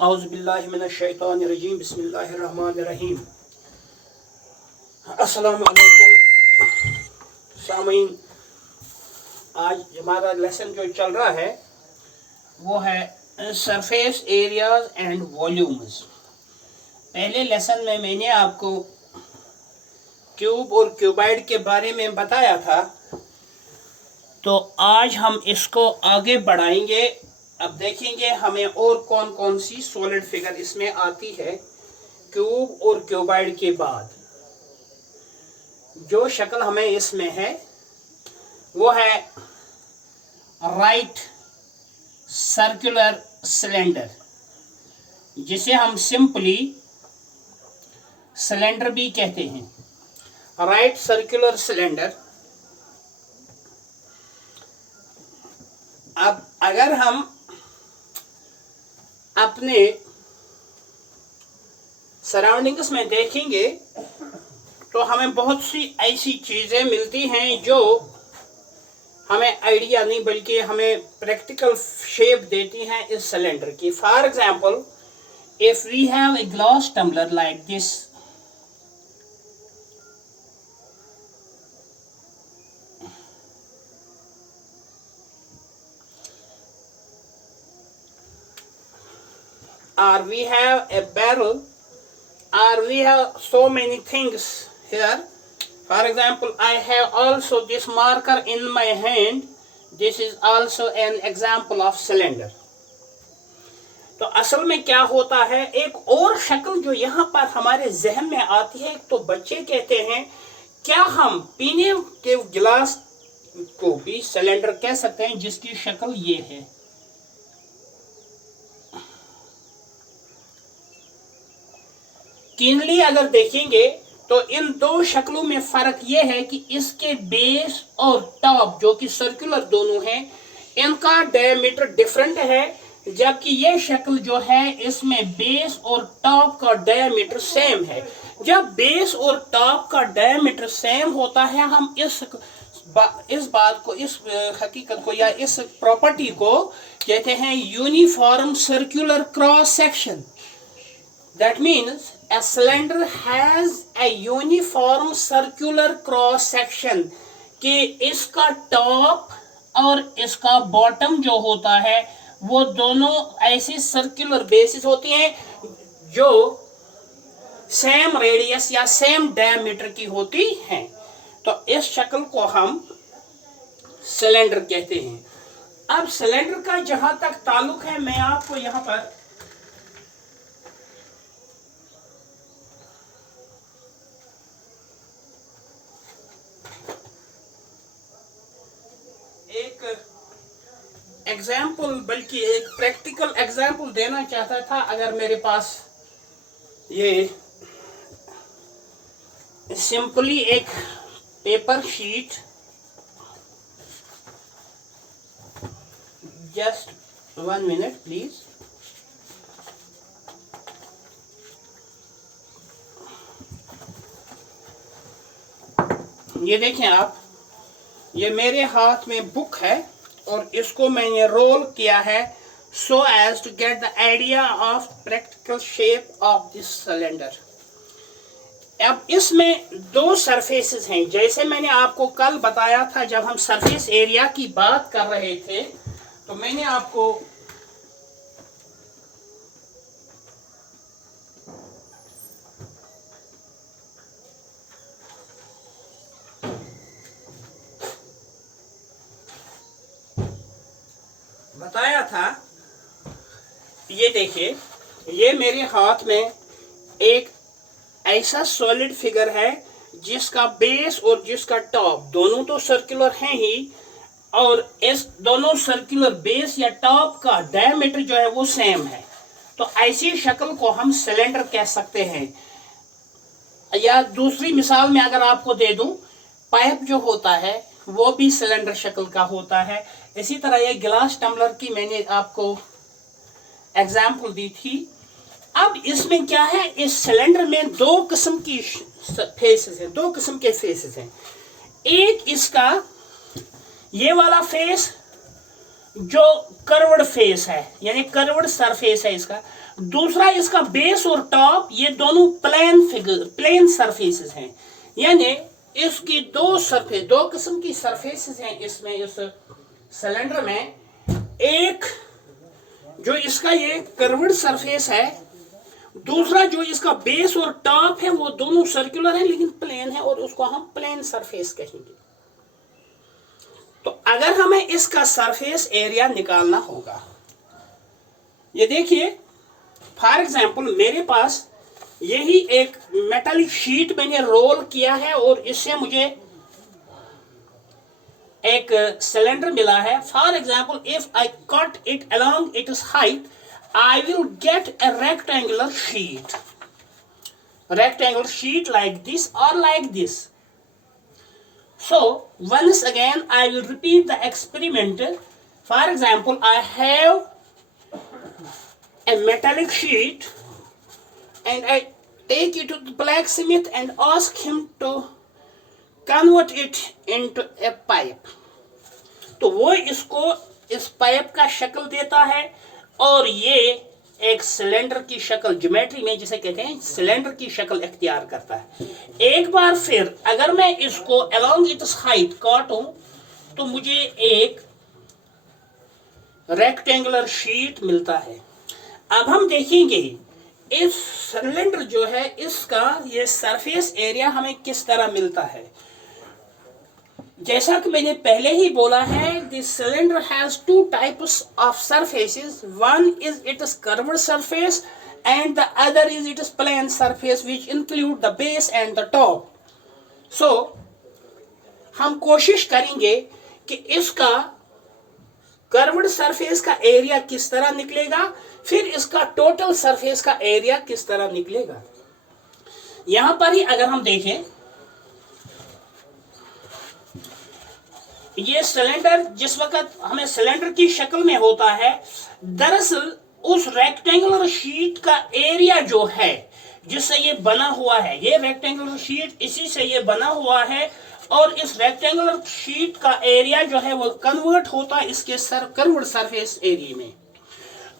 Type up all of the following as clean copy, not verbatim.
औज़ुबिल्लाहि मिनश्शैतानिर्रजीम बिस्मिल्लाहिर्रहमानिर्रहीम। अस्सलामु अलैकुम सामीन। आज हमारा लेसन जो चल रहा है वो है सरफेस एरियाज एंड वॉल्यूम्स। पहले लेसन में मैंने आपको क्यूब और क्यूबाइड के बारे में बताया था, तो आज हम इसको आगे बढ़ाएंगे। अब देखेंगे हमें और कौन कौन सी सॉलिड फिगर इसमें आती है क्यूब और क्यूबाइड के बाद। जो शक्ल हमें इसमें है वो है राइट सर्कुलर सिलेंडर, जिसे हम सिंपली सिलेंडर भी कहते हैं। Right circular cylinder. अब अगर हम अपने सराउंडिंग्स में देखेंगे तो हमें बहुत सी ऐसी चीज़ें मिलती हैं जो हमें आइडिया नहीं बल्कि हमें प्रैक्टिकल शेप देती हैं इस सिलेंडर की। For example, if we have a glass tumbler like this, or we have a barrel, or we have so many things here. For example, I have also this marker in my hand. This is also an example of cylinder. तो असल में क्या होता है, एक और शक्ल जो यहाँ पर हमारे जहन में आती है, तो बच्चे कहते हैं क्या हम पीने के गिलास को भी सिलेंडर कह सकते हैं जिसकी शक्ल ये है। कीनली अगर देखेंगे तो इन दो शक्लों में फर्क यह है कि इसके बेस और टॉप जो कि सर्कुलर दोनों हैं, इनका डायमीटर डिफरेंट है, जबकि ये शक्ल जो है इसमें बेस और टॉप का डायमीटर सेम है। जब बेस और टॉप का डायमीटर सेम होता है, हम इस बात को, इस हकीकत को या इस प्रॉपर्टी को कहते हैं uniform circular cross section. That means a cylinder has a uniform circular cross section, कि इसका टॉप और इसका बॉटम जो होता है वो दोनों ऐसी सर्कुलर बेसिस होती हैं जो सेम रेडियस या सेम डायमीटर की होती हैं। तो इस शक्ल को हम सिलेंडर कहते हैं। अब सिलेंडर का जहां तक ताल्लुक है, मैं आपको यहां पर एग्जाम्पल, बल्कि एक प्रैक्टिकल एग्जाम्पल देना चाहता था। अगर मेरे पास ये सिंपली एक paper sheet, just 1 minute please. ये देखें आप, ये मेरे हाथ में बुक है और इसको मैंने रोल किया है so as to get the idea of practical shape of this cylinder. अब इसमें दो सरफेसेस हैं, जैसे मैंने आपको कल बताया था जब हम सरफेस एरिया की बात कर रहे थे, तो मैंने आपको बताया था, ये देखिए, ये मेरे हाथ में एक ऐसा सॉलिड फिगर है जिसका बेस और जिसका टॉप दोनों तो सर्कुलर हैं ही, और इस दोनों सर्कुलर बेस या टॉप का डायमीटर जो है वो सेम है। तो ऐसी शक्ल को हम सिलेंडर कह सकते हैं। या दूसरी मिसाल में अगर आपको दे दूं, पाइप जो होता है वो भी सिलेंडर शक्ल का होता है। इसी तरह ये गिलास टम्बलर की मैंने आपको एग्जाम्पल दी थी। अब इसमें क्या है, इस सिलेंडर में दो किस्म की फेसेस हैं, दो किस्म के फेसेस हैं। एक इसका ये वाला फेस जो कर्व्ड फेस है, यानी कर्व्ड सरफेस है इसका। दूसरा इसका बेस और टॉप, ये दोनों प्लेन सरफेसेस हैं, यानी इसकी दो किस्म की सरफेसेस हैं इसमें, इस सिलेंडर में। एक जो इसका ये कर्व्ड सरफेस है, दूसरा जो इसका बेस और टॉप है वो दोनों सर्कुलर है लेकिन प्लेन है, और उसको हम प्लेन सरफेस कहेंगे। तो अगर हमें इसका सरफेस एरिया निकालना होगा, ये देखिए फॉर एग्जांपल मेरे पास यही एक मेटल शीट मैंने रोल किया है और इससे मुझे एक सिलेंडर मिला है। For example if I cut it along it's height, I will get a rectangular sheet like this or like this. So once again I will repeat the experiment. For example, I have a metallic sheet and I take it to the blacksmith and ask him to convert it into a pipe. तो वो इसको इस pipe का शक्ल देता है और ये एक सिलेंडर की शक्ल, ज्योमेट्री में जिसे कहते हैं सिलेंडर की शक्ल इख्तियार करता है। एक बार फिर अगर मैं इसको अलोंग इट्स हाइट काटूं तो मुझे एक रेक्टेंगुलर शीट मिलता है। अब हम देखेंगे इस सिलेंडर जो है इसका ये सरफेस एरिया हमें किस तरह मिलता है। जैसा कि मैंने पहले ही बोला है, this cylinder has two types of surfaces, one is its curved surface and the other is its plane surface which include the base and the top. So हम कोशिश करेंगे कि इसका कर्व्ड सरफेस का एरिया किस तरह निकलेगा, फिर इसका टोटल सरफेस का एरिया किस तरह निकलेगा। यहां पर ही अगर हम देखें, ये सिलेंडर जिस वक्त हमें सिलेंडर की शक्ल में होता है, दरअसल उस रेक्टेंगुलर शीट का एरिया जो है जिससे ये बना हुआ है, ये रेक्टेंगुलर शीट इसी से ये बना हुआ है, और इस रेक्टेंगुलर शीट का एरिया जो है वो कन्वर्ट होता है इसके कर्व्ड सरफेस एरिया में।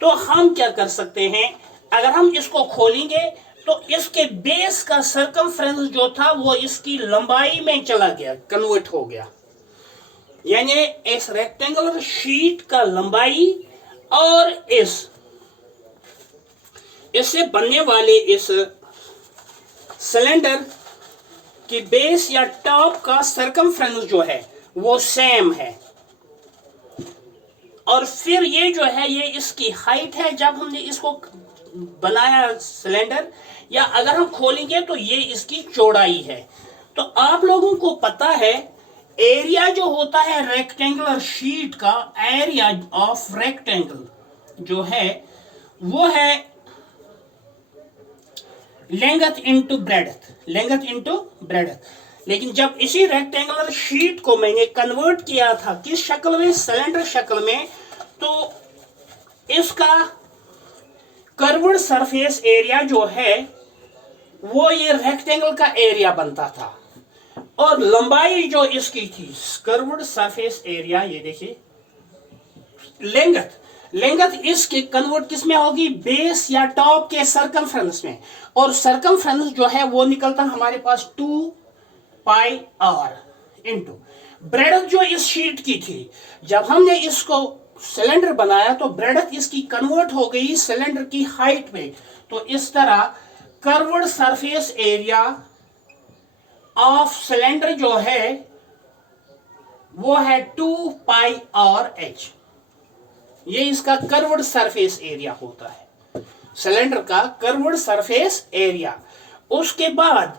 तो हम क्या कर सकते हैं, अगर हम इसको खोलेंगे तो इसके बेस का सर्कमफ्रेंस जो था वो इसकी लंबाई में चला गया, कन्वर्ट हो गया, यानी इस रेक्टेंगुलर शीट का लंबाई और इससे बनने वाले इस सिलेंडर की बेस या टॉप का सर्कमफ्रेंस जो है वो सेम है। और फिर ये जो है ये इसकी हाइट है जब हमने इसको बनाया सिलेंडर, या अगर हम खोलेंगे तो ये इसकी चौड़ाई है। तो आप लोगों को पता है एरिया जो होता है रेक्टेंगुलर शीट का, एरिया ऑफ रेक्टेंगल जो है वो है लेंथ इनटू ब्रेडथ। लेकिन जब इसी रेक्टेंगुलर शीट को मैंने कन्वर्ट किया था किस शक्ल में, सिलेंडर शक्ल में, तो इसका कर्व्ड सरफेस एरिया जो है वो ये रेक्टेंगल का एरिया बनता था, और लंबाई जो इसकी थी कर्व्ड सरफेस एरिया, ये देखिए लेंथ इसकी कन्वर्ट किस में होगी, बेस या टॉप के सर्कमफ्रेंस में, और सर्कमफ्रेंस जो है वो निकलता हमारे पास 2πr इंटू ब्रेडथ जो इस शीट की थी। जब हमने इसको सिलेंडर बनाया तो ब्रेडथ इसकी कन्वर्ट हो गई सिलेंडर की हाइट में। तो इस तरह curved surface area of cylinder जो है वो है 2πrh, ये इसका कर्व्ड सरफेस एरिया होता है, सिलेंडर का कर्व्ड सरफेस एरिया। उसके बाद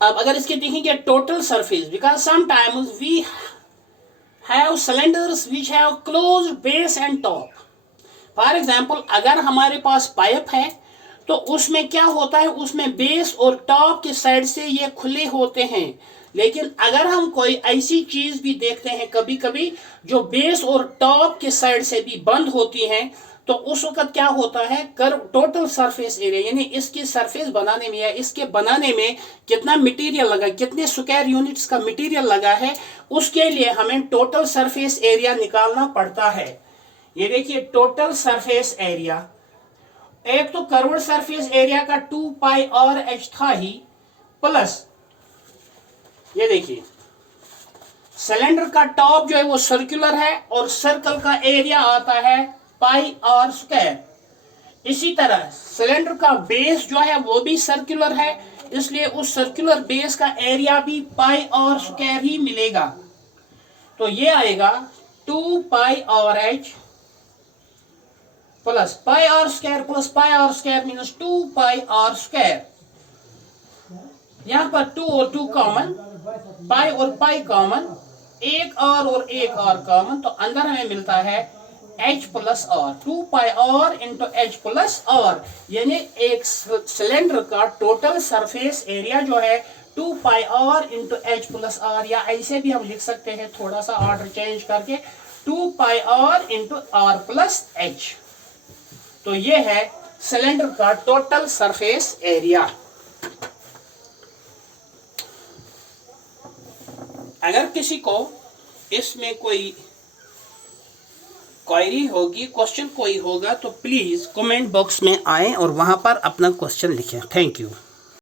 अब अगर इसके देखेंगे total surface, because sometimes we have cylinders which have closed base and top. For example अगर हमारे पास पाइप है तो उसमें क्या होता है, उसमें बेस और टॉप के साइड से ये खुले होते हैं। लेकिन अगर हम कोई ऐसी चीज भी देखते हैं कभी कभी जो बेस और टॉप के साइड से भी बंद होती हैं, तो उस वक्त क्या होता है, कर्व टोटल सरफेस एरिया, यानी इसकी सरफेस बनाने में या इसके बनाने में कितना मटेरियल लगा, कितने स्क्वायर यूनिट्स का मटेरियल लगा है, उसके लिए हमें टोटल सरफेस एरिया निकालना पड़ता है। ये देखिए टोटल सरफेस एरिया, एक तो कर्व्ड सरफेस एरिया का 2 पाई और एच था ही, प्लस ये देखिए सिलेंडर का टॉप जो है वो सर्कुलर है और सर्कल का एरिया आता है पाई आर स्क्वायर। इसी तरह सिलेंडर का बेस जो है वो भी सर्कुलर है, इसलिए उस सर्कुलर बेस का एरिया भी पाई आर स्क्वायर ही मिलेगा। तो ये आएगा 2 pi r h plus pi r square means 2 pi r square. यहां पर 2 और 2 कॉमन, पाई और पाई कॉमन, एक और एक आर कॉमन, तो अंदर हमें मिलता है h plus r, 2 pi r into h plus r, यानी एक सिलेंडर का टोटल सरफेस एरिया जो है 2 pi r into h plus r, या ऐसे भी हम लिख सकते हैं थोड़ा सा ऑर्डर चेंज करके 2 pi r into r plus h. तो ये है सिलेंडर का टोटल सरफेस एरिया। अगर किसी को इसमें कोई क्वेरी होगी, क्वेश्चन कोई होगा, तो प्लीज कमेंट बॉक्स में आए और वहां पर अपना क्वेश्चन लिखें। Thank you.